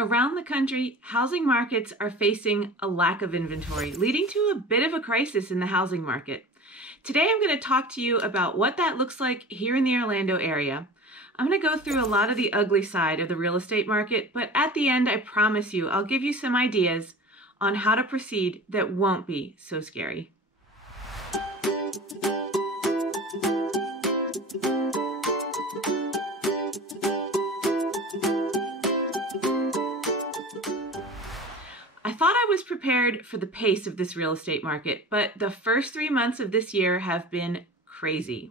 Around the country, housing markets are facing a lack of inventory, leading to a bit of a crisis in the housing market. Today, I'm going to talk to you about what that looks like here in the Orlando area. I'm going to go through a lot of the ugly side of the real estate market, but at the end, I promise you, I'll give you some ideas on how to proceed that won't be so scary. I thought I was prepared for the pace of this real estate market, but the first 3 months of this year have been crazy.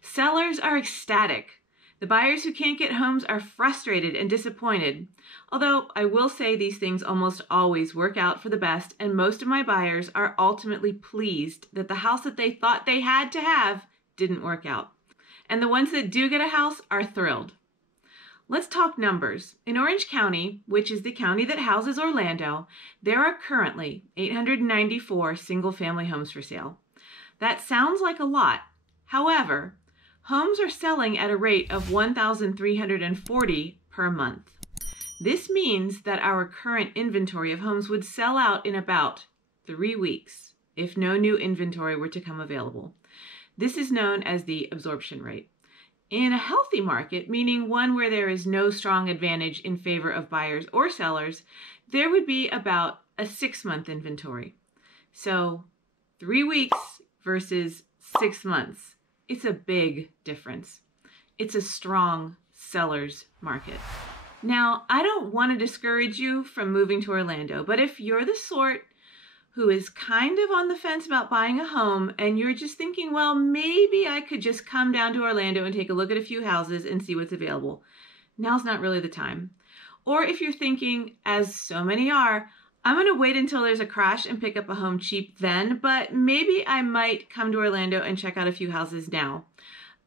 Sellers are ecstatic. The buyers who can't get homes are frustrated and disappointed. Although I will say these things almost always work out for the best, and most of my buyers are ultimately pleased that the house that they thought they had to have didn't work out. And the ones that do get a house are thrilled. Let's talk numbers. In Orange County, which is the county that houses Orlando, there are currently 894 single-family homes for sale. That sounds like a lot. However, homes are selling at a rate of 1,340 per month. This means that our current inventory of homes would sell out in about 3 weeks if no new inventory were to come available. This is known as the absorption rate. In a healthy market, meaning one where there is no strong advantage in favor of buyers or sellers, there would be about a 6-month inventory. So 3 weeks versus 6 months. It's a big difference. It's a strong seller's market. Now, I don't want to discourage you from moving to Orlando, but if you're the sort who is kind of on the fence about buying a home and you're just thinking, well, maybe I could just come down to Orlando and take a look at a few houses and see what's available, now's not really the time. Or if you're thinking, as so many are, I'm going to wait until there's a crash and pick up a home cheap then, but maybe I might come to Orlando and check out a few houses now.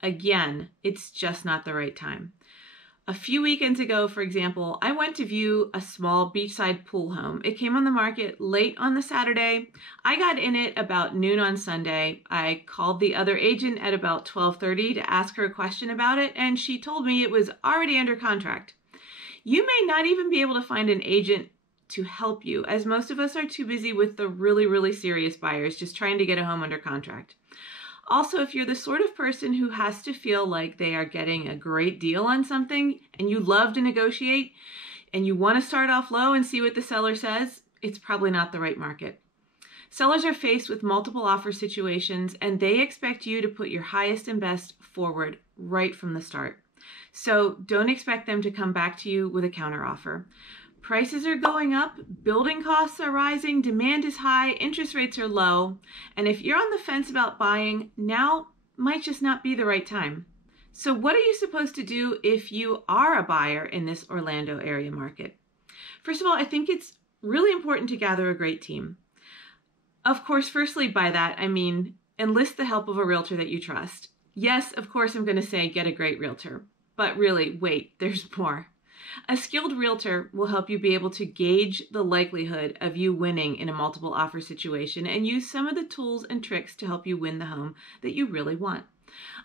Again, it's just not the right time. A few weekends ago, for example, I went to view a small beachside pool home. It came on the market late on the Saturday. I got in it about noon on Sunday. I called the other agent at about 12:30 to ask her a question about it, and she told me it was already under contract. You may not even be able to find an agent to help you, as most of us are too busy with the really serious buyers just trying to get a home under contract. Also, if you're the sort of person who has to feel like they are getting a great deal on something and you love to negotiate and you want to start off low and see what the seller says, it's probably not the right market. Sellers are faced with multiple offer situations and they expect you to put your highest and best forward right from the start. So don't expect them to come back to you with a counteroffer. Prices are going up, building costs are rising, demand is high, interest rates are low, and if you're on the fence about buying, now might just not be the right time. So what are you supposed to do if you are a buyer in this Orlando area market? First of all, I think it's really important to gather a great team. Of course, firstly, by that, I mean enlist the help of a realtor that you trust. Yes, of course, I'm going to say get a great realtor, but really, wait, there's more. A skilled realtor will help you be able to gauge the likelihood of you winning in a multiple offer situation and use some of the tools and tricks to help you win the home that you really want.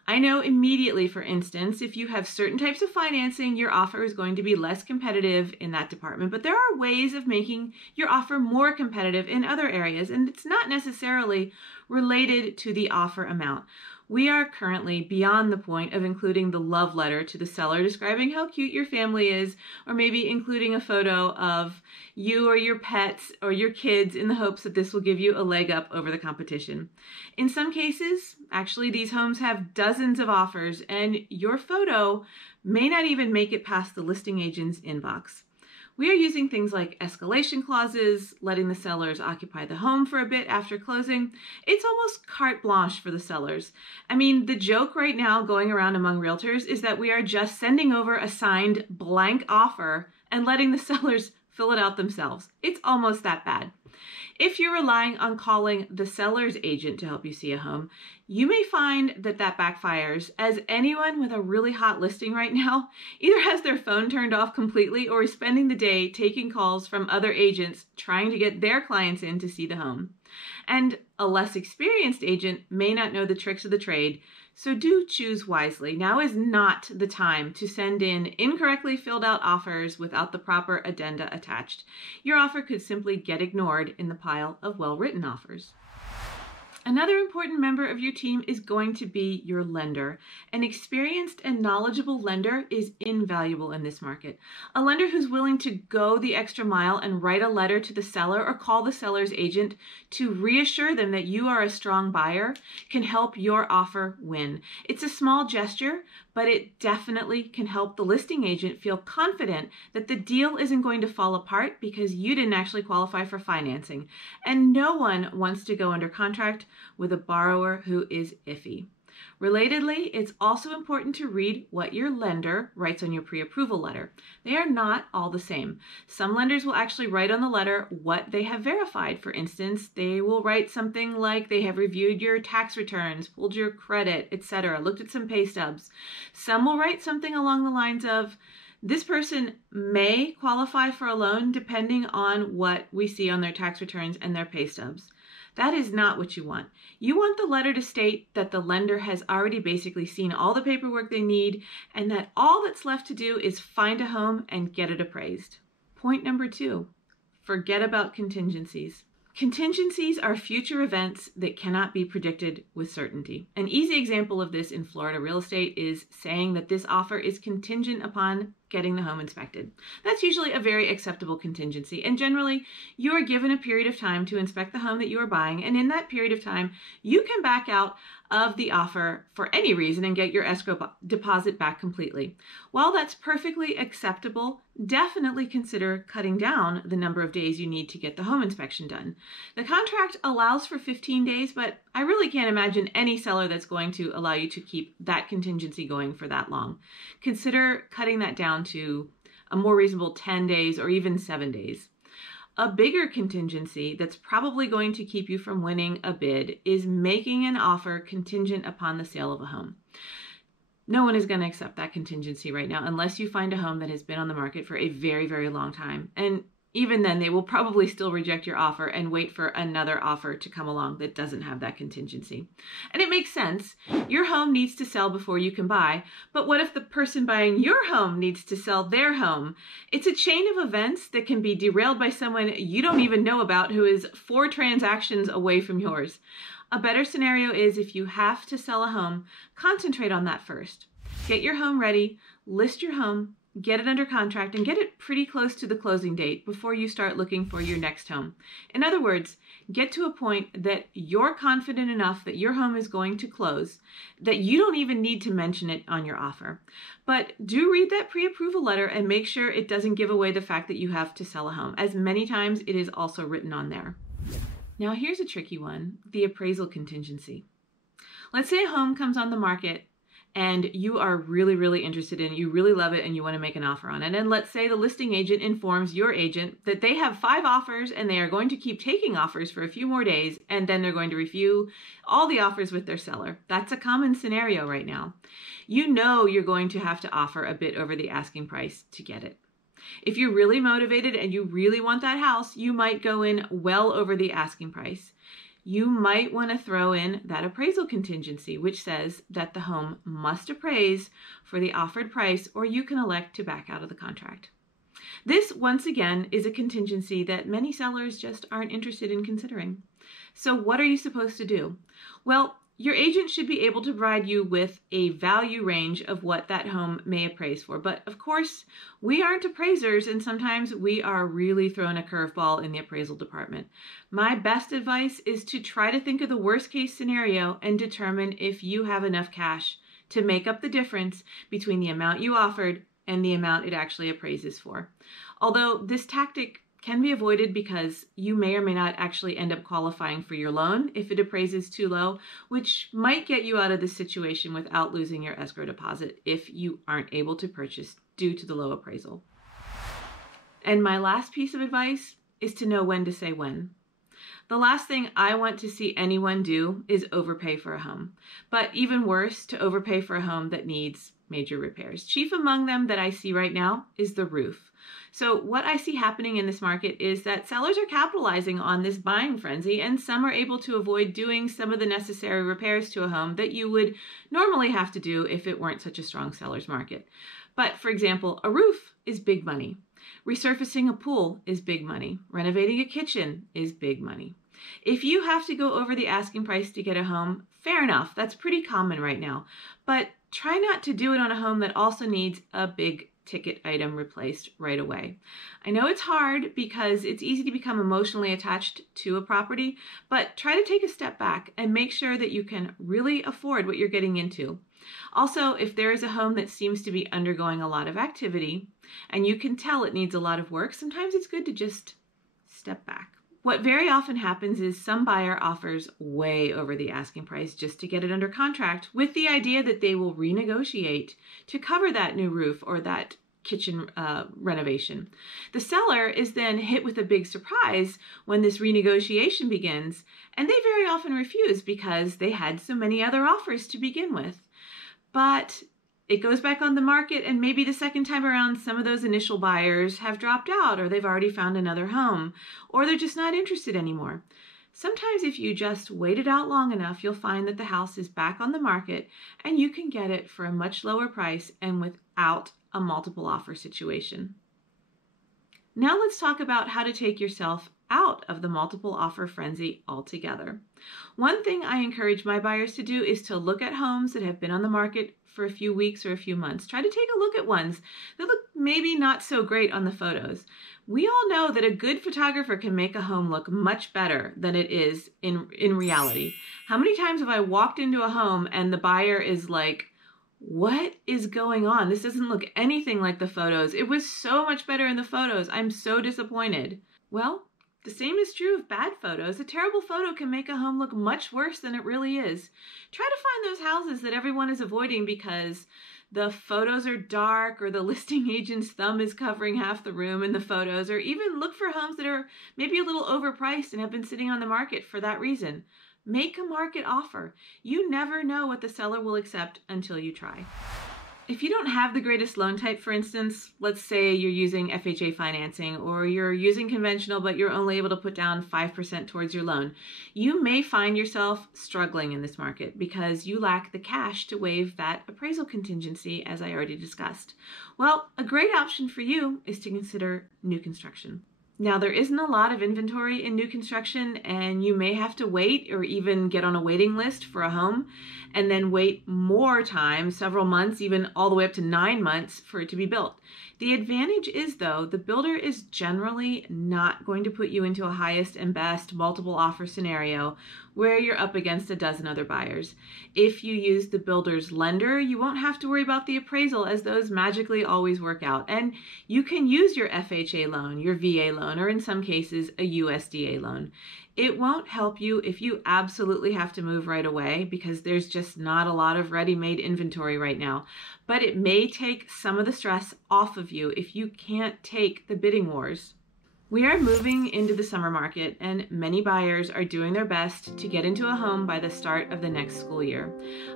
I know immediately, for instance, if you have certain types of financing, your offer is going to be less competitive in that department, but there are ways of making your offer more competitive in other areas, and it's not necessarily related to the offer amount. We are currently beyond the point of including the love letter to the seller describing how cute your family is, or maybe including a photo of you or your pets or your kids in the hopes that this will give you a leg up over the competition. In some cases, actually, these homes have dozens of offers, and your photo may not even make it past the listing agent's inbox. We are using things like escalation clauses, letting the sellers occupy the home for a bit after closing. It's almost carte blanche for the sellers. I mean, the joke right now going around among realtors is that we are just sending over a signed blank offer and letting the sellers fill it out themselves. It's almost that bad. If you're relying on calling the seller's agent to help you see a home, you may find that backfires, as anyone with a really hot listing right now either has their phone turned off completely or is spending the day taking calls from other agents trying to get their clients in to see the home. And a less experienced agent may not know the tricks of the trade, So do choose wisely. Now is not the time to send in incorrectly filled out offers without the proper addenda attached. Your offer could simply get ignored in the pile of well-written offers. Another important member of your team is going to be your lender. An experienced and knowledgeable lender is invaluable in this market. A lender who's willing to go the extra mile and write a letter to the seller or call the seller's agent to reassure them that you are a strong buyer can help your offer win. It's a small gesture, but it definitely can help the listing agent feel confident that the deal isn't going to fall apart because you didn't actually qualify for financing. And no one wants to go under contract with a borrower who is iffy. Relatedly, it's also important to read what your lender writes on your pre-approval letter. They are not all the same. Some lenders will actually write on the letter what they have verified. For instance, they will write something like they have reviewed your tax returns, pulled your credit, etc., looked at some pay stubs. Some will write something along the lines of, this person may qualify for a loan depending on what we see on their tax returns and their pay stubs. That is not what you want. You want the letter to state that the lender has already basically seen all the paperwork they need and that all that's left to do is find a home and get it appraised. Point number 2, forget about contingencies. Contingencies are future events that cannot be predicted with certainty. An easy example of this in Florida real estate is saying that this offer is contingent upon getting the home inspected. That's usually a very acceptable contingency, and generally you are given a period of time to inspect the home that you are buying, and in that period of time you can back out of the offer for any reason and get your escrow deposit back completely. While that's perfectly acceptable, definitely consider cutting down the number of days you need to get the home inspection done. The contract allows for 15 days, but I really can't imagine any seller that's going to allow you to keep that contingency going for that long. Consider cutting that down to a more reasonable 10 days or even 7 days. A bigger contingency that's probably going to keep you from winning a bid is making an offer contingent upon the sale of a home. No one is going to accept that contingency right now unless you find a home that has been on the market for a very, very long time. And even then, they will probably still reject your offer and wait for another offer to come along that doesn't have that contingency. And it makes sense. Your home needs to sell before you can buy. But what if the person buying your home needs to sell their home? It's a chain of events that can be derailed by someone you don't even know about who is 4 transactions away from yours. A better scenario is if you have to sell a home, concentrate on that first. Get your home ready, list your home, get it under contract, and get it pretty close to the closing date before you start looking for your next home. In other words, get to a point that you're confident enough that your home is going to close, that you don't even need to mention it on your offer. But do read that pre-approval letter and make sure it doesn't give away the fact that you have to sell a home, as many times it is also written on there. Now here's a tricky one, the appraisal contingency. Let's say a home comes on the market and you are really, really interested in it, you really love it, and you want to make an offer on it. And let's say the listing agent informs your agent that they have 5 offers and they are going to keep taking offers for a few more days, and then they're going to review all the offers with their seller. That's a common scenario right now. You know you're going to have to offer a bit over the asking price to get it. If you're really motivated and you really want that house, you might go in well over the asking price. You might want to throw in that appraisal contingency, which says that the home must appraise for the offered price, or you can elect to back out of the contract. This, once again, is a contingency that many sellers just aren't interested in considering. So what are you supposed to do? Well, your agent should be able to provide you with a value range of what that home may appraise for. But of course, we aren't appraisers, and sometimes we are really thrown a curveball in the appraisal department. My best advice is to try to think of the worst case scenario and determine if you have enough cash to make up the difference between the amount you offered and the amount it actually appraises for. Although this tactic can be avoided because you may or may not actually end up qualifying for your loan if it appraises too low, which might get you out of this situation without losing your escrow deposit if you aren't able to purchase due to the low appraisal. And my last piece of advice is to know when to say when. The last thing I want to see anyone do is overpay for a home, but even worse, to overpay for a home that needs major repairs. Chief among them that I see right now is the roof. So what I see happening in this market is that sellers are capitalizing on this buying frenzy, and some are able to avoid doing some of the necessary repairs to a home that you would normally have to do if it weren't such a strong seller's market. But for example, a roof is big money. Resurfacing a pool is big money. Renovating a kitchen is big money. If you have to go over the asking price to get a home, fair enough. That's pretty common right now. But try not to do it on a home that also needs a big ticket item replaced right away. I know it's hard because it's easy to become emotionally attached to a property, but try to take a step back and make sure that you can really afford what you're getting into. Also, if there is a home that seems to be undergoing a lot of activity and you can tell it needs a lot of work, sometimes it's good to just step back. What very often happens is some buyer offers way over the asking price just to get it under contract with the idea that they will renegotiate to cover that new roof or that kitchen renovation. The seller is then hit with a big surprise when this renegotiation begins, and they very often refuse because they had so many other offers to begin with. But it goes back on the market, and maybe the second time around, some of those initial buyers have dropped out, or they've already found another home, or they're just not interested anymore. Sometimes if you just wait it out long enough, you'll find that the house is back on the market and you can get it for a much lower price and without a multiple offer situation. Now let's talk about how to take yourself out of the multiple offer frenzy altogether. One thing I encourage my buyers to do is to look at homes that have been on the market for a few weeks or a few months. Try to take a look at ones that look maybe not so great on the photos. We all know that a good photographer can make a home look much better than it is in reality. How many times have I walked into a home and the buyer is like, what is going on? This doesn't look anything like the photos. It was so much better in the photos. I'm so disappointed. Well, the same is true of bad photos. A terrible photo can make a home look much worse than it really is. Try to find those houses that everyone is avoiding because the photos are dark or the listing agent's thumb is covering half the room in the photos, or even look for homes that are maybe a little overpriced and have been sitting on the market for that reason. Make a market offer. You never know what the seller will accept until you try. If you don't have the greatest loan type, for instance, let's say you're using FHA financing or you're using conventional, but you're only able to put down 5% towards your loan, you may find yourself struggling in this market because you lack the cash to waive that appraisal contingency, as I already discussed. Well, a great option for you is to consider new construction. Now, there isn't a lot of inventory in new construction, and you may have to wait or even get on a waiting list for a home and then wait more time, several months, even all the way up to 9 months for it to be built. The advantage is, though, the builder is generally not going to put you into a highest and best multiple offer scenario where you're up against a dozen other buyers. If you use the builder's lender, you won't have to worry about the appraisal, as those magically always work out. And you can use your FHA loan, your VA loan, or in some cases, a USDA loan. It won't help you if you absolutely have to move right away because there's just not a lot of ready-made inventory right now. But it may take some of the stress off of you if you can't take the bidding wars. We are moving into the summer market, and many buyers are doing their best to get into a home by the start of the next school year.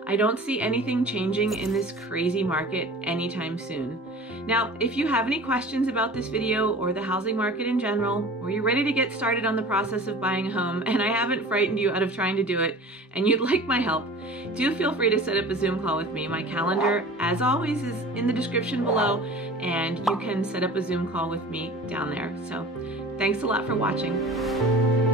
I don't see anything changing in this crazy market anytime soon. Now, if you have any questions about this video or the housing market in general, or you're ready to get started on the process of buying a home and I haven't frightened you out of trying to do it and you'd like my help, do feel free to set up a Zoom call with me. My calendar, as always, is in the description below, and you can set up a Zoom call with me down there. So thanks a lot for watching.